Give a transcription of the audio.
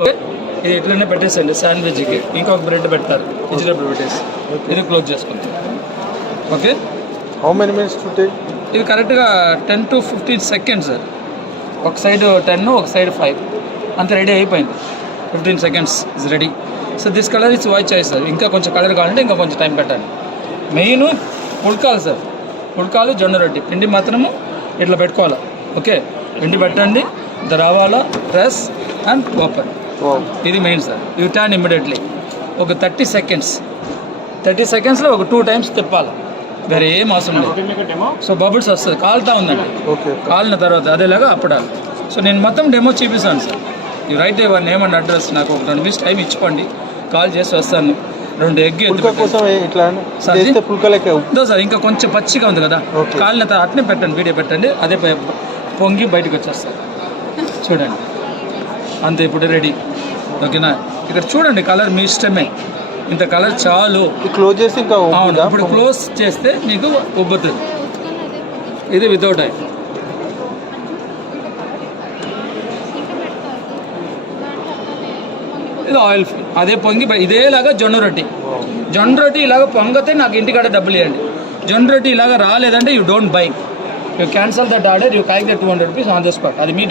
Okay, ఇది ఇట్లనే పెట్టేసండి శాండ్విచ్కి. ఇంకొక బ్రెడ్ పెడతారు, వెజిటేబుల్ పెట్టేసి ఇది క్లోజ్ చేసుకుంటాం. Okay, how many minutes to take? ఇది కరెక్ట్గా 10 to 15 seconds సార్. ఒక సైడ్ 10, ఒక సైడ్ 5, అంత రెడీ అయిపోయింది. 15 seconds is ready. So this colour is watch choice sir. ఇంకా కొంచెం కలర్ కావాలంటే ఇంకా కొంచెం టైం పెట్టండి. మెయిన్ పుల్కాలు సార్, పుల్కాలు జొన్న రొట్టి. పిండి మాత్రము ఇట్లా పెట్టుకోవాలి. ఓకే, పిండి పెట్టండి, ఇది రావాలా, ప్రెస్ అండ్ ఓపెన్. ఇది main sir. You turn immediately. ఒక 30 seconds, 30 secondsలో ఒక 2 times తిప్పాలి, వేరే ఏం అవసరం లేదు. సో బబుల్స్ వస్తుంది, కాలుతా ఉందండి. ఓకే, కాలిన తర్వాత అదేలాగా అప్పడాలి. సో నేను మొత్తం డెమో చూపిస్తాను సార్. ఈ right one name and address, నాకు ఒక 2 minutes టైం ఇచ్చిపోండి, కాల్ చేసి వస్తాను. 2 ఎగ్ సార్. ఇంకా కొంచెం పచ్చిగా ఉంది కదా, కాలిన తర్వాత అట్నే పెట్టండి, వీడియో పెట్టండి, అదే పొంగి బయటకు వచ్చేస్తారు. చూడండి అంతే, ఇప్పుడు రెడీ. ఓకేనా, ఇక్కడ చూడండి కలర్ మీ ఇష్టమే, ఇంత కలర్ చాలు. క్లోజ్ చేసి ఇంకా అవును, ఇప్పుడు క్లోజ్ చేస్తే మీకు ఉబ్బుతుంది. ఇది వితౌట్ ఆయిల్. ఇది ఆయిల్ ఫ్రీ. అదే పొంగి ఇదేలాగా జొన్న రొట్టి. జొన్న రొట్టి ఇలాగ పొంగితే నాకు ఇంటికాడ డబ్బులు ఇవ్వండి. జొన్న రొట్టి ఇలాగ రాలేదంటే you don't by, you cancel that order, you collect the 200 rupees on the spot. అది మీ